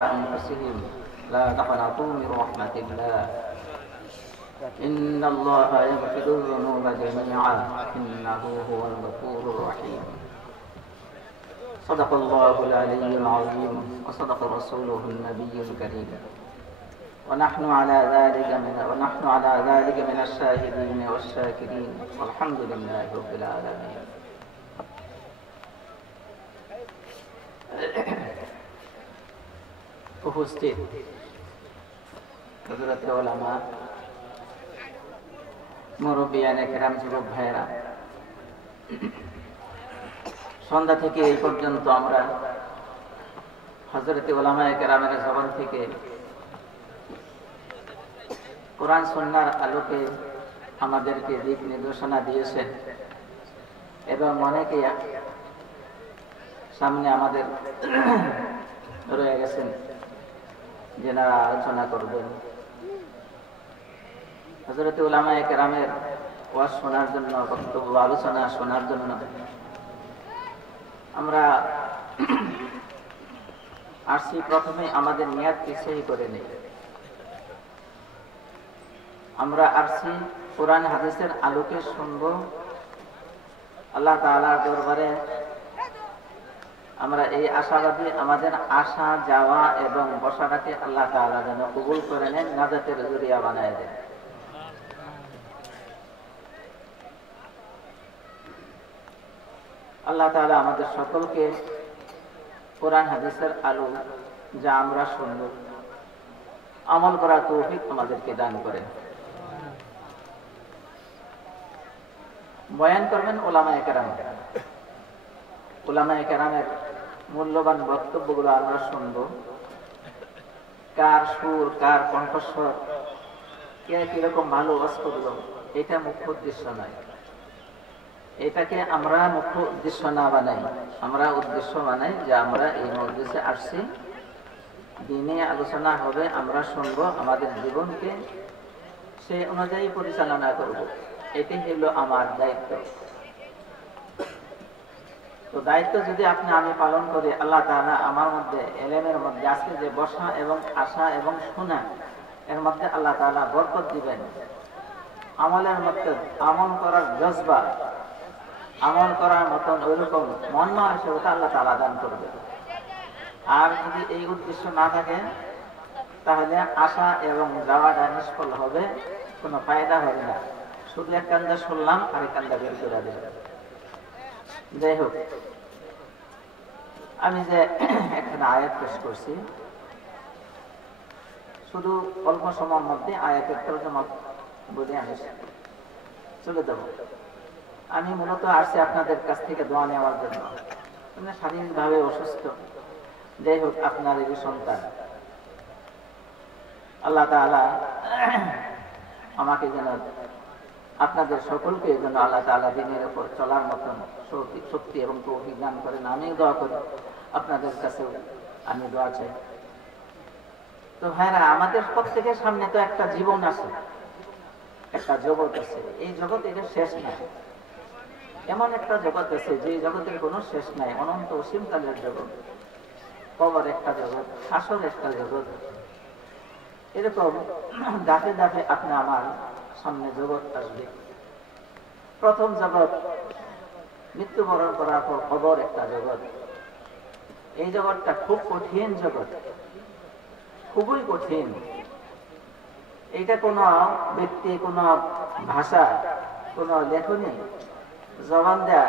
أنفسهم لا تقنطوا من رحمة الله إن الله يغفر الذنوب جميعا إنه هو الغفور الرحيم صدق الله العلي العظيم وصدق رسوله النبي الكريم ونحن على ذلك من الشاهدين والشاكرين والحمد لله رب العالمين উপস্থিত হযরত উলামা মুরব্বিয়ানে কেরাম যুবক ভাইয়েরা, সন্ধ্যা থেকে এই পর্যন্ত আমরা হযরত উলামায়ে কেরামের জবান থেকে কোরআন সুন্নাহর আলোকে আমাদেরকে দিক নির্দেশনা দিয়েছেন এবং অনেকে সামনে আমাদের রয়ে গেছেন যেনারা আলোচনা করবেন। হযরত উলামায়ে কেরামের ওয়াজ শোনার জন্য, বক্তব্য আলোচনা শোনার জন্য আমরা আসছি। প্রথমে আমাদের নিয়াতকে সহি করে নেই। আমরা আসছি কোরআন হাদিসের আলোকে শুনব, আল্লাহ তাআলার দরবারে আমরা এই আশাবাদী আমাদের আসা যাওয়া এবং বসাটাকে আল্লাহ তাআলা যেন কবুল করে নেন, নাজাতের জরিয়া বানায় দেন। আল্লাহ তাআলা আমাদের সকলকে কোরআন হাদিসের আলো যা আমরা শুনব আমল করার তৌফিক আমাদেরকে দান করেন। বয়ান করবেন উলামায়ে কেরাম। উলামায়ে কেরামের মূল্যবান বক্তব্যগুলো আমরা শুনব। কার সুর, কার কণ্ঠস্বর, কে কিরকম ভালো ওয়াজ করলো, এটা মুখ্য উদ্দেশ্য নয়। এটাকে আমরা মুখ্য উদ্দেশ্য না বানাই, আমরা উদ্দেশ্য বানাই যে আমরা এই মজলিসে আসছি, দিনে আলোচনা হবে, আমরা শুনবো, আমাদের জীবনকে সে অনুযায়ী পরিচালনা করব। এটাই হলো আমার দায়িত্ব। তো দায়িত্ব যদি আমি পালন করি, আল্লাহ তাআলা আমার মধ্যে এলেমের মধ্যে আজকে যে বসা এবং আসা এবং শোনা, এর মধ্যে আল্লাহ তাআলা বরকত দিবেন। আমলের মধ্যে আমল করার জজবা, আমল করার মতন ওইরকম মন মানসিকতা আল্লাহ তাআলা দান করবে। আর যদি এই উদ্দেশ্য না থাকে তাহলে আসা এবং যাওয়াটা নিষ্ফল হবে, কোনো ফায়দা হবে না। শুধু এক কান্দা শুনলাম আর এক কান্দা বের করে দিলাম। যাই হোক, আমি যে একটা আয়াত পেশ করছি, শুধু অল্প সময়ের মধ্যে আয়াতের তরজমা বলে আমি চলে যাব। আমি মূলত আসছি আপনাদের কাছ থেকে দোয়া নেওয়ার জন্য। শারীরিকভাবে অসুস্থ, যাই হোক আপনার এই সন্তান আল্লাহ তাআলা আমাকে যেন, আপনাদের সকলকে যেন আল্লাহ তাআলা দিনের উপর চলার মতন শক্তি এবং তৌফিক দান করেন। আমিও দোয়া করি, আপনাদের কাছেও আমি দোয়া চাই। তো ভাইরা, আমাদের প্রত্যেকের সামনে তো একটা জীবন আছে, একটা জগৎ আছে। এই জগৎ এটা শেষ নাই। এমন একটা জগৎ আছে যে জগতের কোনো শেষ নাই, অনন্ত অসীমকালের জগৎ। কবর একটা জগৎ, হাসর একটা জগৎ। এরকম দাফে দাফে আপনি আমার সামনে জগৎ আসবে। প্রথম জগৎ মৃত্যুবরণ করার পর কবর একটা জগৎ। এই জগৎটা খুব কঠিন জগৎ, খুবই কঠিন। এইটা কোনো ব্যক্তি, কোনো ভাষা, কোনো লেখনী, জবান দেয়া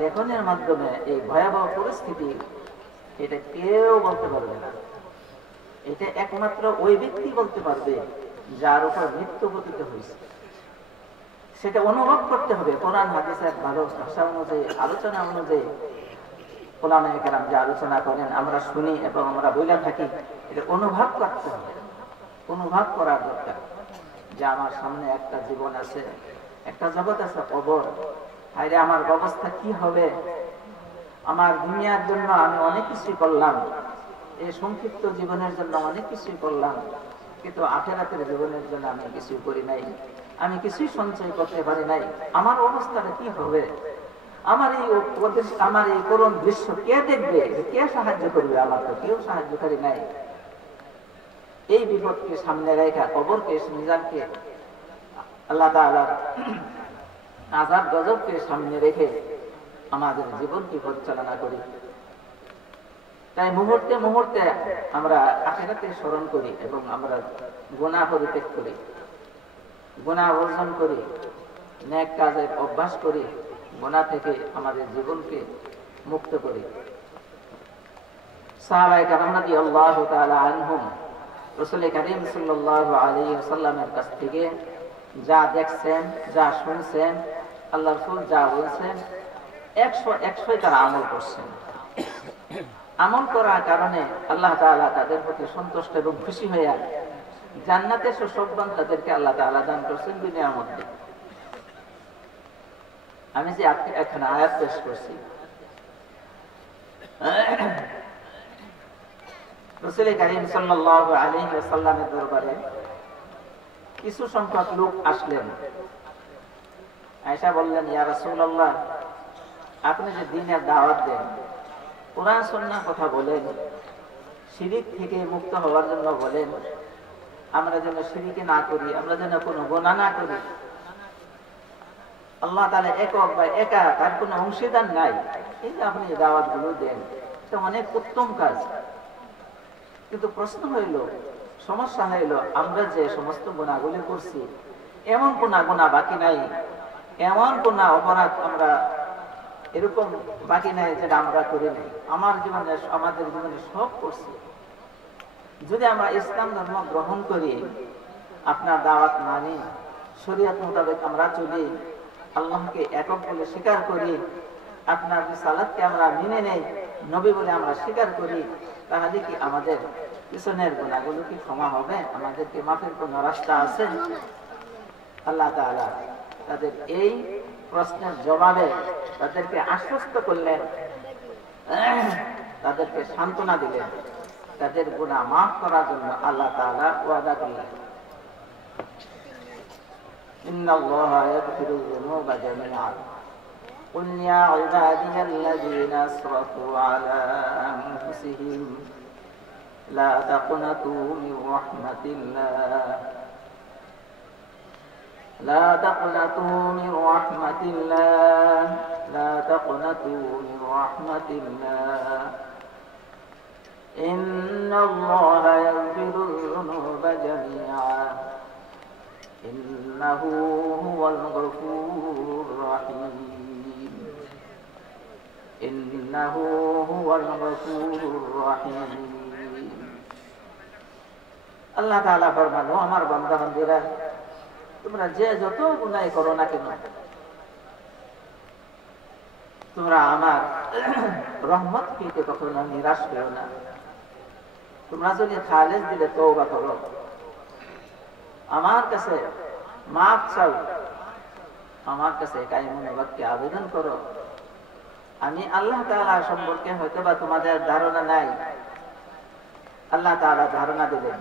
লেখনের মাধ্যমে এই ভয়াবহ পরিস্থিতি এটা কেউ বলতে পারবে না। এটা একমাত্র ওই ব্যক্তি বলতে পারবে যার উপর মৃত্যু পতিত হয়েছে। সেটা অনুভব করতে হবে। কোরআন হাদিসের ভালো ভাষা অনুযায়ী, আলোচনা অনুযায়ী উলামায়ে কেরাম যে আলোচনা করেন আমরা শুনি এবং আমরা বইলা থাকি, এটা অনুভব করতে হবে। অনুভব করার দরকার যে আমার সামনে একটা জীবন আছে, একটা জগৎ আছে, কবর। আরে আমার অবস্থা কি হবে? আমার দুনিয়ার জন্য আমি অনেক কিছুই করলাম, এই সংক্ষিপ্ত জীবনের জন্য অনেক কিছুই করলাম, কিন্তু আখিরাতের জীবনের জন্য আমি কিছুই করি নাই, আমি কিছুই সঞ্চয় করতে পারি নাই। আমার অবস্থাটা কি হবে? আমার এই করুণ দৃশ্য কে দেখবে? কে সাহায্য করবে? আমার তো কেউ সাহায্যকারী নাই। এই বিপদকে সামনে রেখা, কবরকে, মিজানকে, আল্লাহ তাআলার আযাব গজবকে সামনে রেখে আমাদের জীবনকে পরিচালনা করি। তাই মুহূর্তে মুহূর্তে আমরা আখিরাতকে স্মরণ করি এবং আমরা গুনাহ পরিত্যাগ করি, গুনাহ বর্জন করি, নেক কাজের অভ্যাস করি, গুনাহ থেকে আমাদের জীবনকে মুক্ত করি। সাহাবায়ে কেরাম রাদিয়াল্লাহু তাআলা আনহুম রাসূল কারীম সাল্লাল্লাহু আলাইহি ওয়াসাল্লামের কাছ থেকে যা দেখছেন, যা শুনছেন, আল্লাহর রাসূল যা বলেছেন 100 তারা আমল করছেন। আমল করার কারণে আল্লাহ তাআলা তাদের প্রতি সন্তুষ্ট এবং খুশি হয়ে জান্নাতের সুসংবাদ তাদেরকে আল্লাহ তাআলা দান করেছেন দুনিয়ার মধ্যে। আমি যে এখানে আয়াত পেশ করছি, রাসূল কারীম সাল্লাল্লাহু আলাইহি ওয়াসাল্লামের দরবারে কিছু সংখ্যক লোক আসলেন। আয়েশা বললেন, ইয়া রাসূলুল্লাহ, আপনি যে দ্বীনের দাওয়াত দেন, কোরআন সুন্নাহর কথা বলেন, শিরক থেকে মুক্ত হওয়ার জন্য বলেন, আমরা যেন শিরকে না করি, আমরা যেন কোনো গুনাহ না করি, আল্লাহ তাআলা একক বা একা, তার কোনো অংশীদার নাই, এই যে আপনি দাওয়াতগুলো দেন, এটা অনেক উত্তম কাজ। কিন্তু প্রশ্ন হইল, সমস্যা হইল, আমরা যে সমস্ত গুনাহগুলি করছি, এমন কোন গুনাহ বাকি নাই, এমন কোন অপরাধ আমরা এরকম বাকি নাই যেটা আমরা করি নাই। আমাদের জীবনে সব করছি। যদি আমরা ইসলাম ধর্ম গ্রহণ করি, আপনার দাওয়াত মানি, শরীয়ত মোতাবেক আমরা চলি, আল্লাহকে একক বলে স্বীকার করি, আপনার রিসালাতকে আমরা মেনে নেই, নবী বলে আমরা স্বীকার করি, তাহলে কি আমাদের পিছনের গুনাহগুলো কি ক্ষমা হবে? আমাদেরকে মাফের কোন রাস্তা আছে? আল্লাহ তাআলা তাদের এই প্রশ্নের জবাবে তাদেরকে আশ্বস্ত করলেন, তাদেরকে সান্ত্বনা দিলেন, তাদের গুনাহ মাফ করার জন্য আল্লাহ তাআলা ওয়াদা করলেন, ইন্নাল্লাহা ইয়াগফিরু যুনুবা জামিআন কুল ইয়া ইবাদিয়াল্লাযীনা আসরাফু আলা আনফুসিহিম লা তাকনাতু মির রাহমাতিল্লাহ لا تقنطوا من رحمة الله لا تقنطوا من رحمة الله إن الله يغفر الذنوب جميعا إنه هو الغفور الرحيم إنه هو الغفور الرحيم الله تعالى فرمانه আমার বান্দা বান্দীরা, তোমরা যে যত গুনাহ করো না কেন, তোমরা আমার রহমত পেতে কখনো নিরাশ করো না। তোমরা যদি খালেস দিলে তওবা করো, আমার কাছে মাফ চাও, আমার কাছে কায়মনোবাক্যে আবেদন করো, আমি আল্লাহ তাআলা সম্পর্কে হয়তোবা তোমাদের ধারণা নাই, আল্লাহ তাআলা ধারণা দিলেন,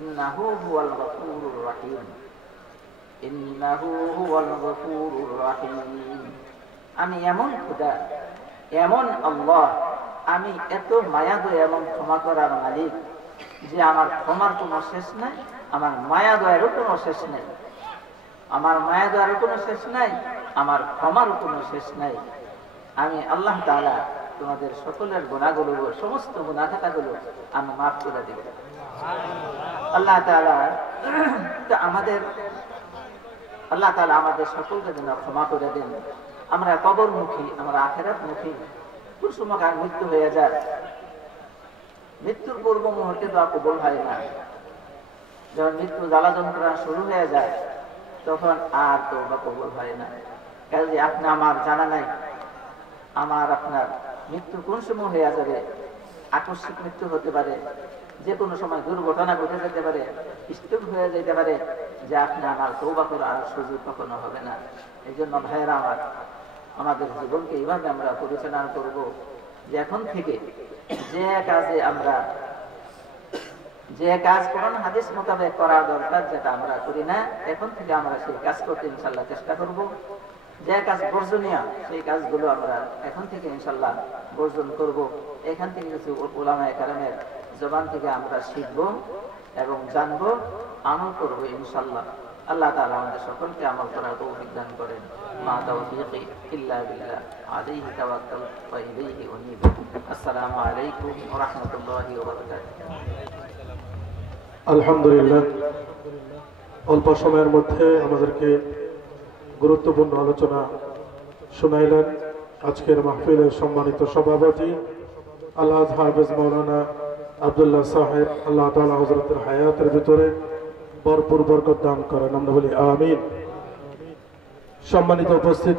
ইন্নাহু হুয়াল গফুরুর রহিম ইন্নাহু হুয়াল গফুরুর রহিম। আমি এমন খোদা, এমন আল্লাহ, আমি এত মায়া দয়া এবং ক্ষমা করার মালিক যে আমার ক্ষমার কোনো শেষ নাই, আমার মায়া দয়ারও কোনো শেষ নাই, আমার মায়া দয়ারও কোনো শেষ নাই, আমার ক্ষমারও কোনো শেষ নাই। আমি আল্লাহ তাআলা তোমাদের সকলের গুনাহগুলো, সমস্ত গুনাহ খাতাগুলো আমি মাফ করে দেব। আল্লাহ তাআলা আমাদের সকলকে যেন ক্ষমা করে দেন। আমরা কবরমুখী, আমরা আখিরাতমুখী, কোন সময় মৃত্যু হয়ে যায়, মৃত্যুর পূর্ব মুহূর্তে দোয়া কবুল হয় না। যখন মৃত্যু জ্বালা যন্ত্রণা শুরু হয়ে যায়, তখন আর তওবা কবুল হয় না। কাজে আপনি আমার জানা নাই আমার আপনার মৃত্যু কোন সময় হয়ে যাবে। আকস্মিক মৃত্যু হতে পারে, যে কোনো সময় দুর্ঘটনা ঘটে যেতে পারে, স্ট্রোক হয়ে যেতে পারে, যে আপনি আমার তওবা করার সুযোগ কখনো হবে না। এই জন্য ভাইয়েরা আমার, আমাদের জীবনকে এইভাবে আমরা পরিচালনা করব যে এখন থেকে যে কাজ কোরআন হাদিস মোতাবেক করা দরকার, যেটা আমরা করি না, এখন থেকে আমরা সেই কাজ করতে ইনশাআল্লাহ চেষ্টা করব। যে কাজ বর্জনীয় সেই কাজগুলো আমরা এখন থেকে ইনশাআল্লাহ বর্জন করব। এখান থেকে কিছু উলামায়ে কেরামের জবান থেকে আমরা শিখব এবং জানবো, আমল করবো ইনশাআল্লাহ। আল্লাহ তাআলা আমাদের সকলকে আমল করার তৌফিক দান করেন। মা তাওফীকি ইল্লা বিল্লাহ, আলাইহি তাওয়াক্কালতু ওয়া ইলাইহি উনীব। আসসালামু আলাইকুম ওয়া রাহমাতুল্লাহি ওয়া বারাকাতুহু। আলহামদুলিল্লাহ, অল্প সময়ের মধ্যে আমাদেরকে গুরুত্বপূর্ণ আলোচনা শুনাইলেন আজকের মাহফিলের সম্মানিত সভাপতি আল্লাহ হাফেজ মাওলানা আব্দুল্লাহ সাহেব। আল্লাহ তাআলা হযরতের হায়াতের ভিতরে ভরপুর বরকত দান করেন, আমরা বলি আমিন। সম্মানিত উপস্থিতি।